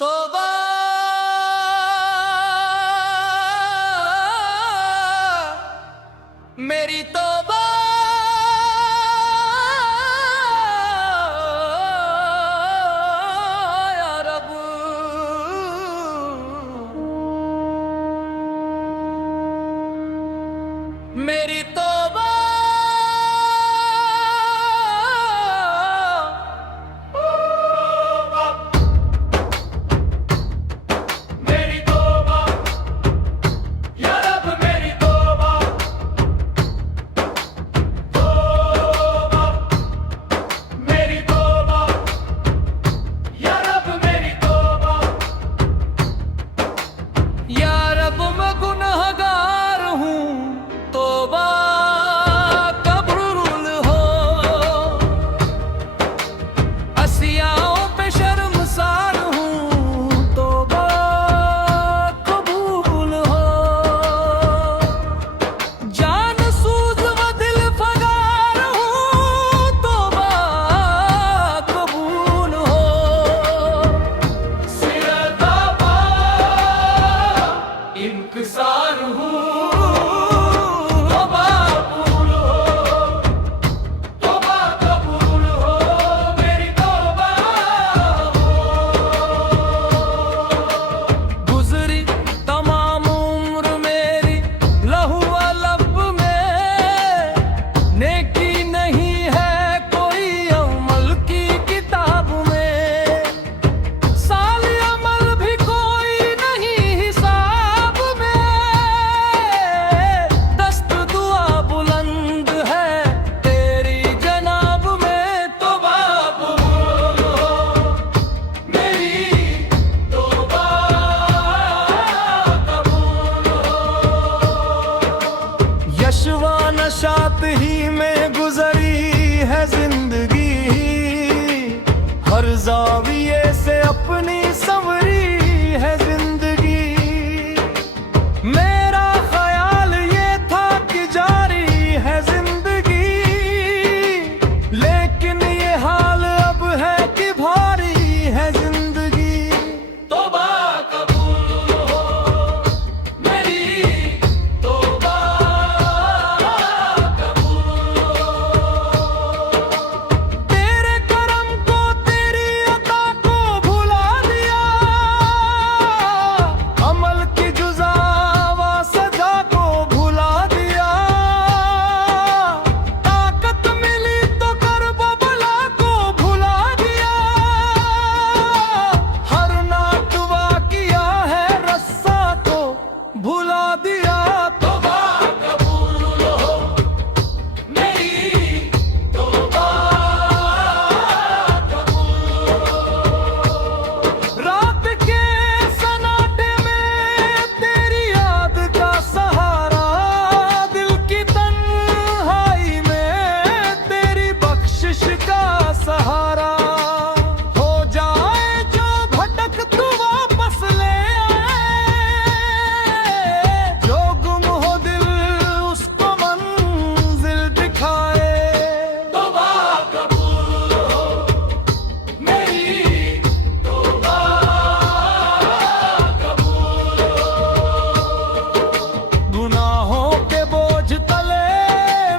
तौबा मेरी तौबा या रब। मेरी तौबा इंकसार हूँ तौबा कबूल हो, तौबा कबूल हो, मेरी तौबा हो। गुजरी तमाम उम्र मेरी लहू लब में, नेकी नहीं है कोई अमल की किताब में, साल अमल भी कोई नहीं हिसाब में, दस्त दुआ बुलंद है तेरी जनाब में। तौबा कबूल हो, मेरी तौबा कबूल हो। यशवा नशात ही में गुजरी है जिंदगी, हर ज़ाविये से अपनी संवरी है जिंदगी। मेरा ख्याल ये था कि जारी है जिंदगी, लेकिन ये हाल अब है कि भारी है जिंदगी। तौबा कबूल हो, मेरी तौबा कबूल हो। तेरे करम को तेरी अता को भुला दिया, अमल की जुज़ा व सजा को भुला दिया। ताकत मिली तो कर्ब बला को भुला दिया, हर नाटवा किया है रस्सा को भुला दिया। तौबा कबूल हो, मेरी तौबा कबूल हो। रात के सन्नाटे में तेरी याद का सहारा, दिल की तन्हाई में तेरी बख्शिश का सहारा। हो जाए जो भटक तू वापस ले आए, जो गुम हो दिल उसको मंजिल दिखाए। तौबा कबूल हो, मेरी तौबा कबूल हो। गुनाहों के बोझ तले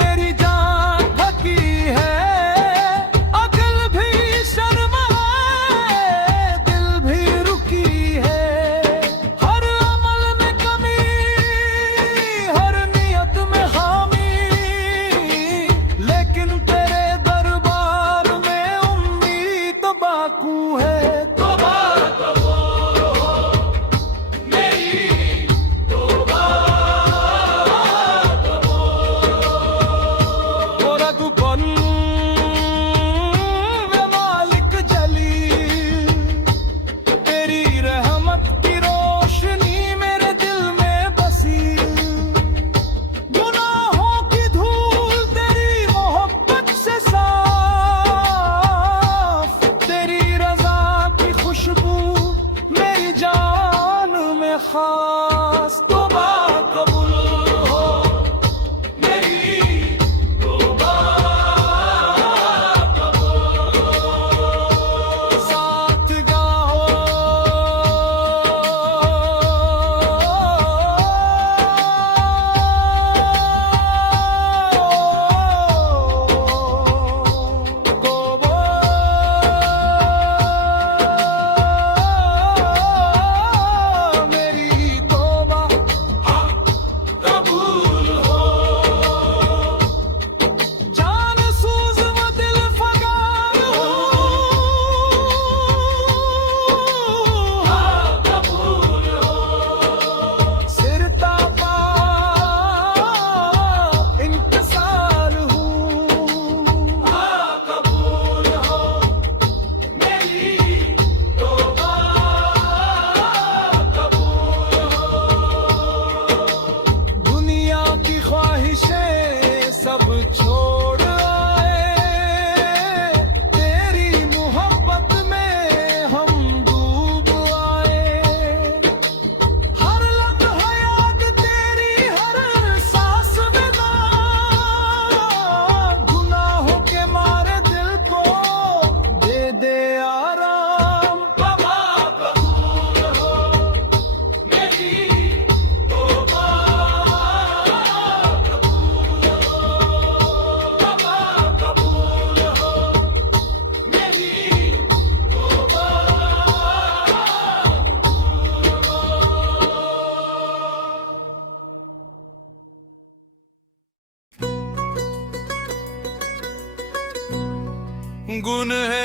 मेरी जान थकी है, अकल भी शर्माए, दिल भी रुकी है। हर अमल में कमी, हर नियत में खामी, लेकिन तेरे दरबार में उम्मीद बाकू है। तौबा कबूल हो, मेरी तौबा कबूल हो। रघुपन वे मालिक जलील, तेरी रहमत की रोशनी मेरे दिल में बसी। गुनाहों की धूल तेरी मोहब्बत से साफ, तेरी रजा की खुशबू मेरी जान में खास। तौबा कबूल हो, मेरी तौबा कबूल हो। साथ गाहो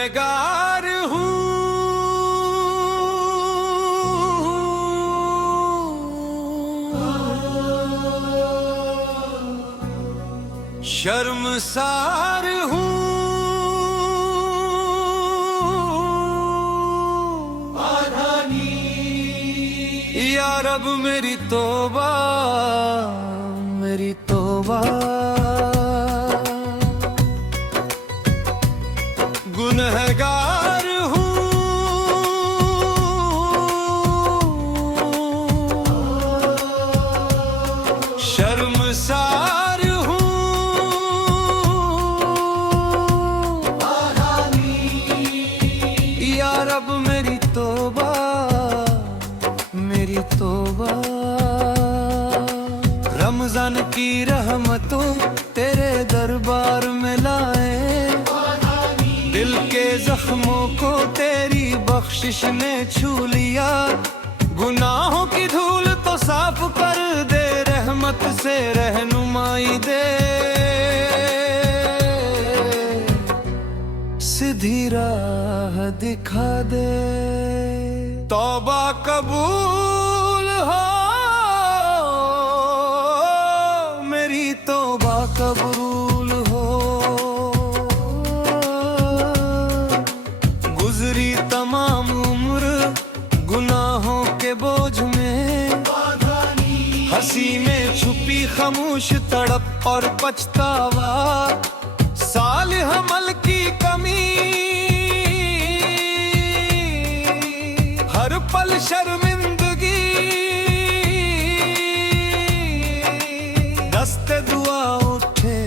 गुनहगार हूँ, शर्मसार हूँ, या रब मेरी तौबा, मेरी तौबा। गुनहगार हूँ, शर्मसार हूँ, या रब मेरी तौबा, मेरी तौबा। रमजान की रहमतों तेरे दरबार में लाए, दिल के जख्मों को तेरी बख्शिश ने छू लिया। गुनाहों की धूल तो साफ कर दे, रहमत से रहनुमाई दे, सीधी राह दिखा दे। तौबा कबूल हो, मेरी तौबा कबूल हो। गुजरी तमाम उम्र गुनाहों के बोझ में, हंसी में छुपी खामोश तड़प और पछतावा। सालिह अमल की कमी, हर पल शर्मिंदगी, दस्ते दुआ उठे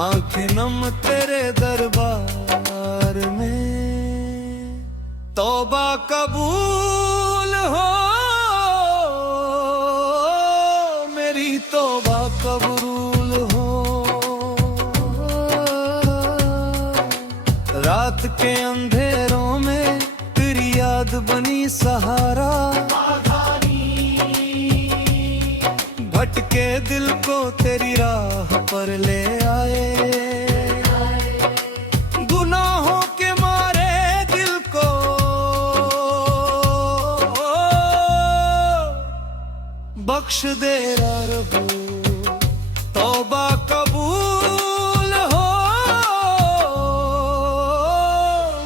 आंखें नम तेरे दरबार में। तौबा कबूल हो, मेरी तौबा कबूल हो। रात के अंधेरों में तेरी याद बनी सहारा, भटके दिल को तेरी राह पर ले आए। गुनाहों के मारे दिल को बख्श दे रब, तौबा कबूल हो,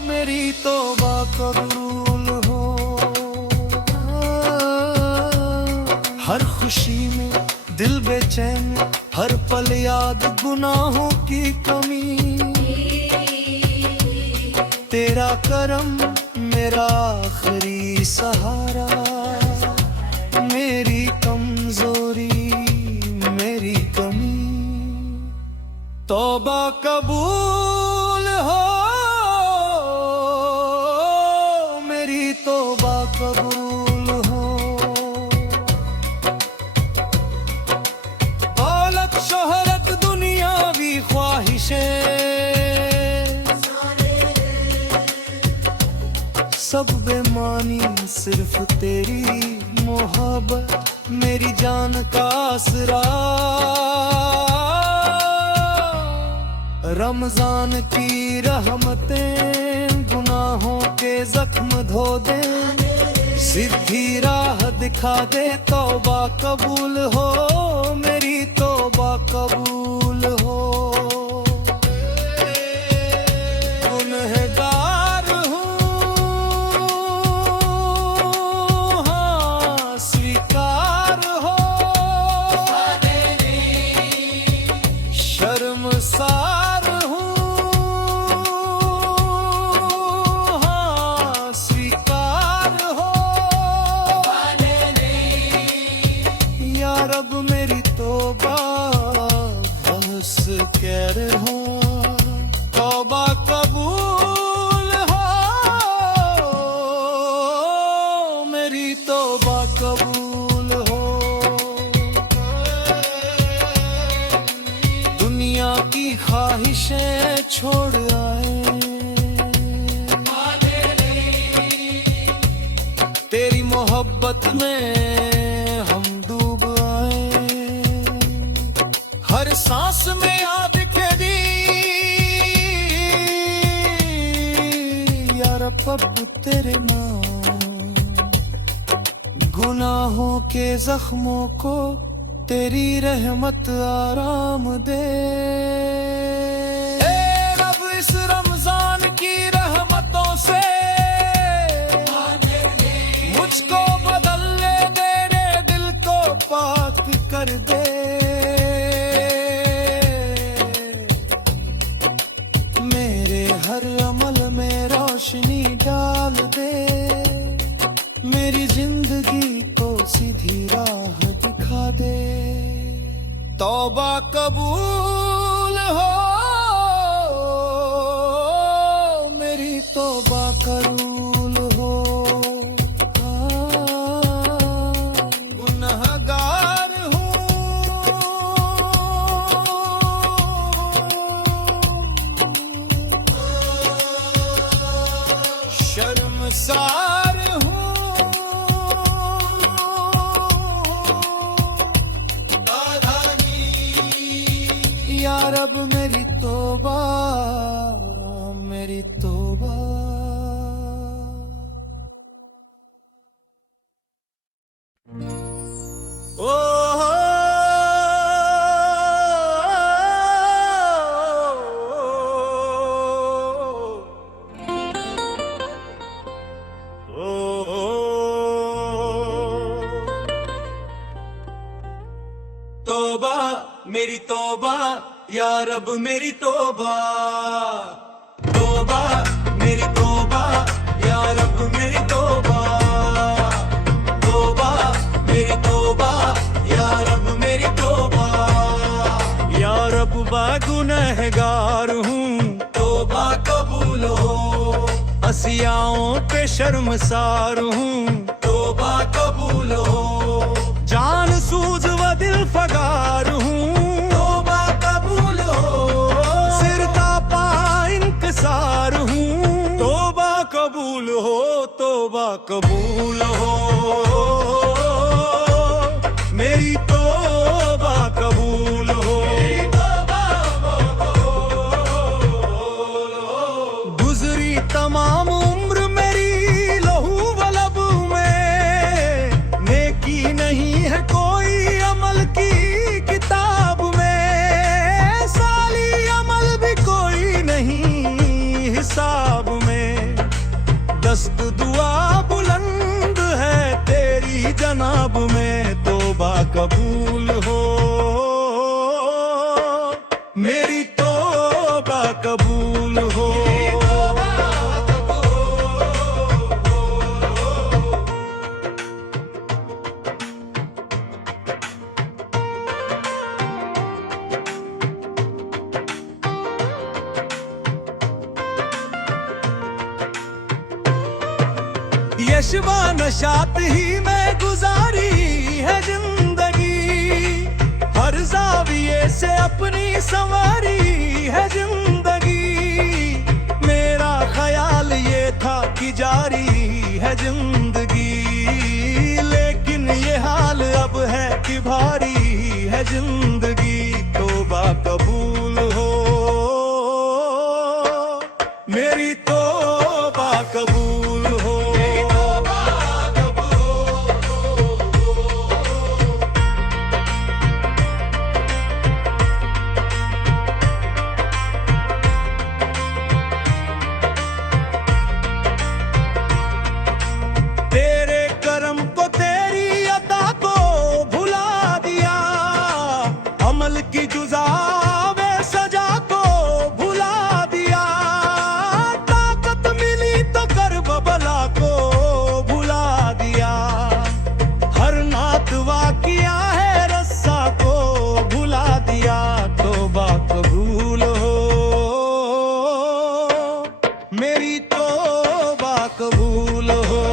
मेरी तौबा कबूल हो। हर खुशी में दिल बेचैन, हर पल याद गुनाहों की कमी। तेरा करम मेरा आखिरी सहारा, मेरी कमजोरी मेरी कमी। तौबा कबूल हो, मेरी तौबा कबूल हो। दौलत शोहरत दुनियावी ख्वाहिशें सब बेमानी, सिर्फ तेरी मोहब्बत मेरी जान का आसरा। रमजान की रहमतें गुनाहों के जख्म धो दे, सीधी राह दिखा दे। तौबा कबूल हो, मेरी तौबा कबूल हो। गुनहगार हूँ, हाँ स्वीकार हो। शर्मसार हूँ, हाँ स्वीकार हो। या रब मेरी तौबा बस कर हो। तौबा कबूल हो, मेरी तौबा कबूल हो। दुनिया की ख्वाहिशें छोड़ आए, तेरी मोहब्बत में हम डूब आए। हर सांस में याद के दी, अब तेरे नाम। गुनाहों के जख्मों को तेरी रहमत आराम दे। रब इस रमजान की रहमतों से मुझको बदल ले, मेरे दिल को पाक कर दे। मेरे हर अमल में रोशनी डाल दे, मेरी जिंदगी को सीधी राह दिखा दे। तौबा कबूल हो, मेरी तौबा कबूल हो। गुनहगार हूँ, शर्मसार हूँ। या रब मेरी तौबा, मेरी तौबा। ओ तौबा मेरी तौबा, या रब मेरी तौबा। तौबा मेरी तौबा, या रब मेरी तौबा। तौबा मेरी तौबा, या रब मेरी तौबा। या रब गुनहगार हूँ, तौबा कबूल हो। असियाओं पे शर्मसार हूँ, तौबा कबूल हो। जान सूझ व दिल फगार हूँ, तौबा कबूल हो। सिर तापा इंकसार हूँ, तौबा कबूल हो, तौबा कबूल हो। मेरी तौबा कबूल हो। गुजरी तमाम उम्र मेरी लहू व लब में, नेकी नहीं है कोई अमल की किताब में। साली अमल भी कोई नहीं हिसाब में। दस्त दुआ बुलंद है तेरी जनाब में, तौबा कबूल हो। मेरी तौबा कबूल हो। यशवा नशात ही में गुजारी है जिंदगी, हर ज़ाविये से अपनी संवारी है जिंदगी। मेरा ख्याल ये था कि जारी है जिंदगी, लेकिन ये हाल अब है कि भारी है जिंदगी। तौबा कबूल हो, मेरी तौबा कबूल हो। की जुज़ावे सजा को भुला दिया, ताकत मिली तो कर्ब बला को भुला दिया। हर नात वाक़िया है रस्सा को भुला दिया, तौबा कबूल हो। मेरी तौबा कबूल हो।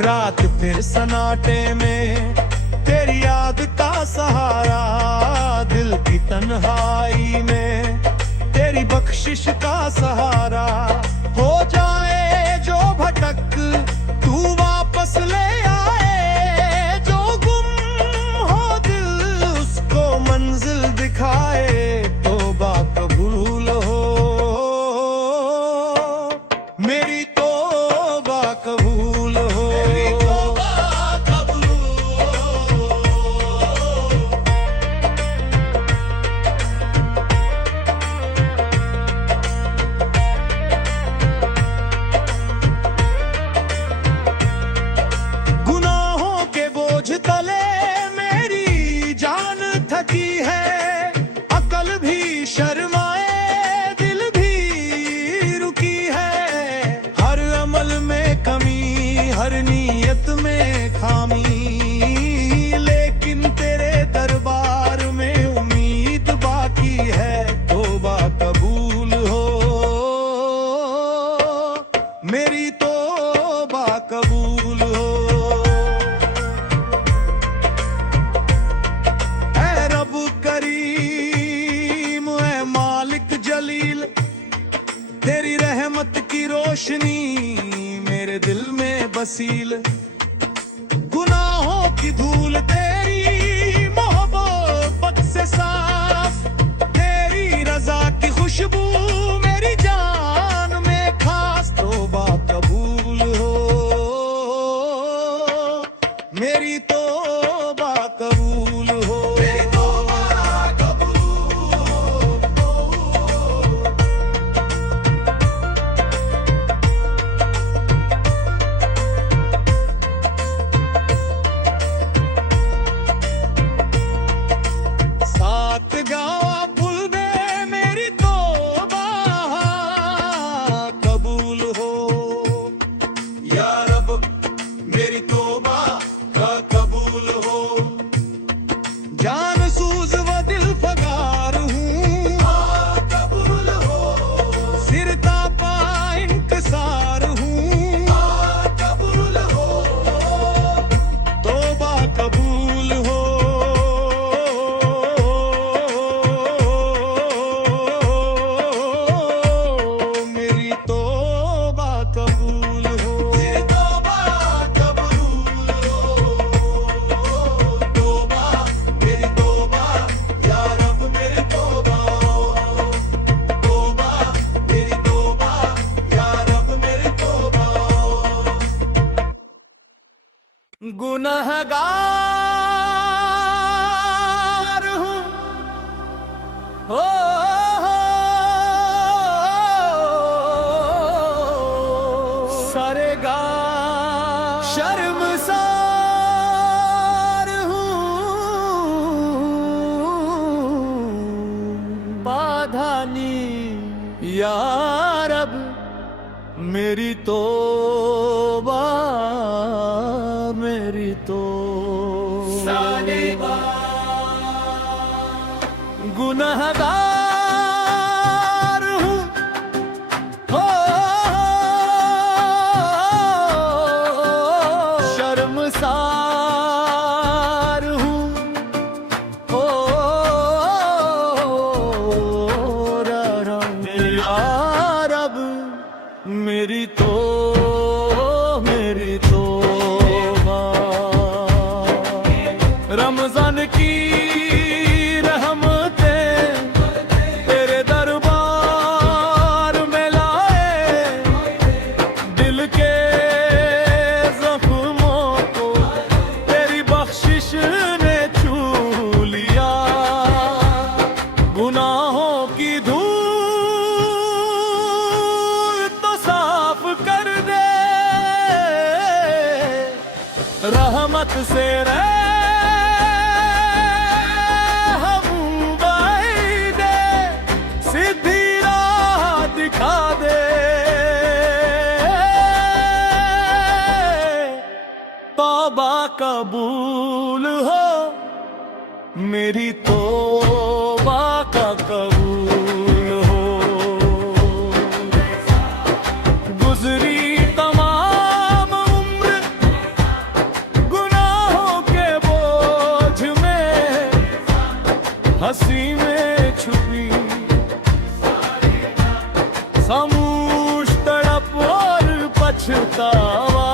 रात फिर सन्नाटे में तेरी याद का सहारा, दिल की तन्हाई में तेरी बख्शिश का सहारा। हो जाए जो भटक हर नीयत में खामी, लेकिन तेरे दरबार में उम्मीद बाकी है। तौबा कबूल हो, मेरी तौबा कबूल हो। ऐ रब करीम, ऐ मालिक जलील, तेरी रहमत की रोशनी मेरे दिल में बसील। गुनाहों की धूल तेरी मोहब्बत से साफ, तेरी रजा की खुशबू मेरी जान में खास। तौबा कबूल हो, मेरी तौबा कबूल हो। गुनहगार हूँ हो, सरेगा शर्मसार हूँ, बाधानी या रब मेरी तौबा, मेरी तो गुनहगार हूँ हो, शर्मसार हूँ हो, रब मेरी तो, मेरी तो रमजान की रहमतें तेरे दरबार में लाए, दिल के जख्मों को तेरी बख्शिश ने छू लिया। गुनाहों की धूल तो साफ कर दे, रहमत से तौबा कबूल हो, मेरी तौबा का कबूल हो। गुजरी तमाम उम्र गुनाहों के बोझ में, हंसी में छुपी खामोश तड़प और पछतावा।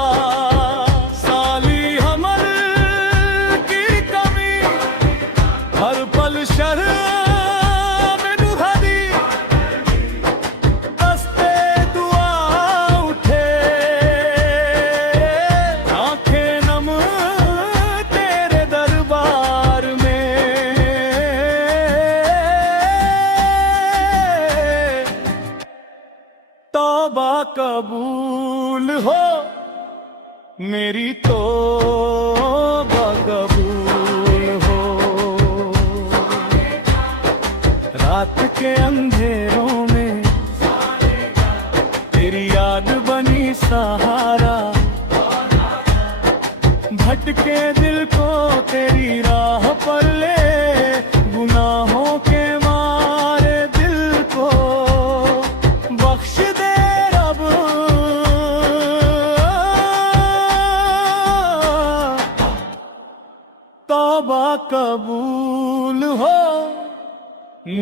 तौबा कबूल हो, मेरी तौबा कबूल हो। रात के अंधेरों में तेरी याद बनी सहारा, भटके दिल को तेरी राह पर ले, गुनाहों के मारे दिल को बख्श दे रब। तौबा कबूल हो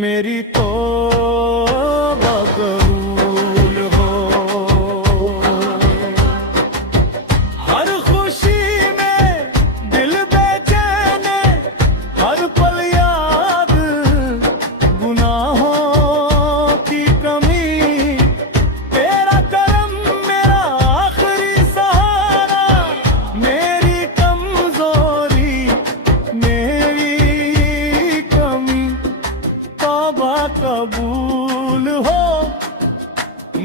मेरी, तौबा कबूल हो। हर खुशी में दिल बेचैन, हर पल याद गुनाहों की कमी। तेरा करम मेरा आखिरी सहारा, मेरी कमजोरी मेरी कमी। तौबा कबूल हो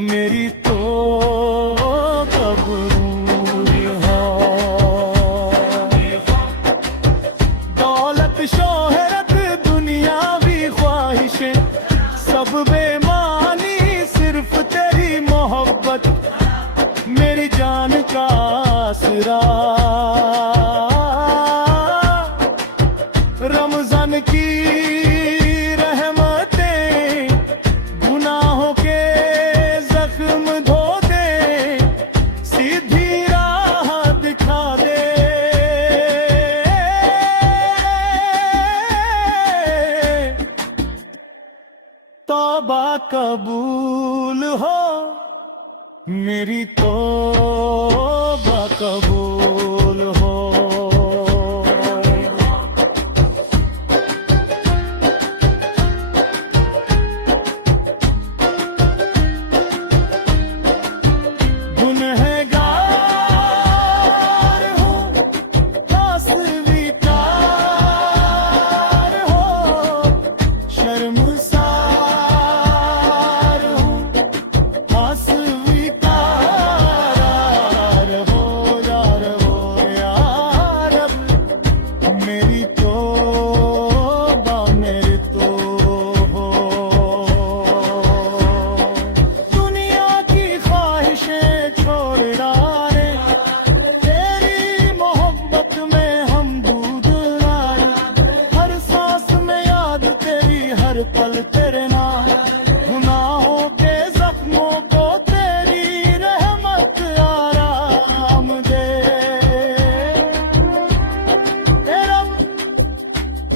मेरी, तौबा कबूल हो। दौलत शोहरत दुनियावी ख्वाहिशें सब बेमानी, सिर्फ तेरी मोहब्बत मेरी जान का आसरा। रमजान की तौबा कबूल हो मेरी, तौबा कबूल हो। गुनहगार हूँ स्वीकार हो, शर्मसार स्वीकार हो यार अब मेरी तौबा मेरी तो हो। दुनिया की ख्वाहिशें छोड़ डाले, तेरी मोहब्बत में हम डूब आए। हर सांस में याद तेरी, हर पल तेरे नाम। गुनाहों के जख्मों को तेरी रहमत आराम दे। ए रब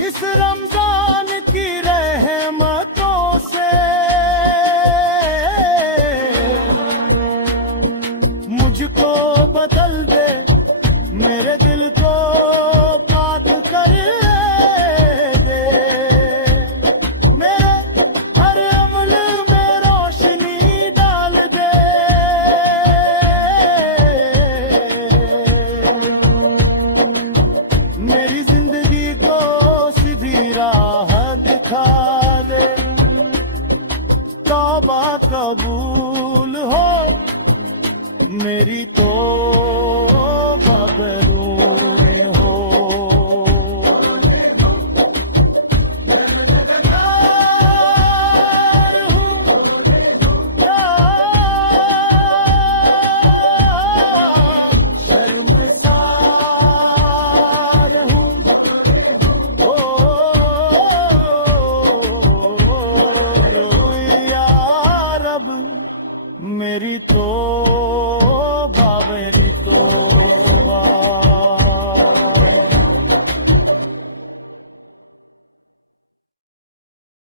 इस रमजान की रहमतों से मुझको बदल दे, मेरे दिल को पाक कर दे। मेरे हर अमल में रोशनी डाल दे। मेरी जिंदगी को सीधी राह दिखा दे। तौबा कबूल हो मेरी, तौबा कबूल हो। यार हूँ शर्मसार हूँ, ओ यार अब मेरी तौबा मेरी तौबा।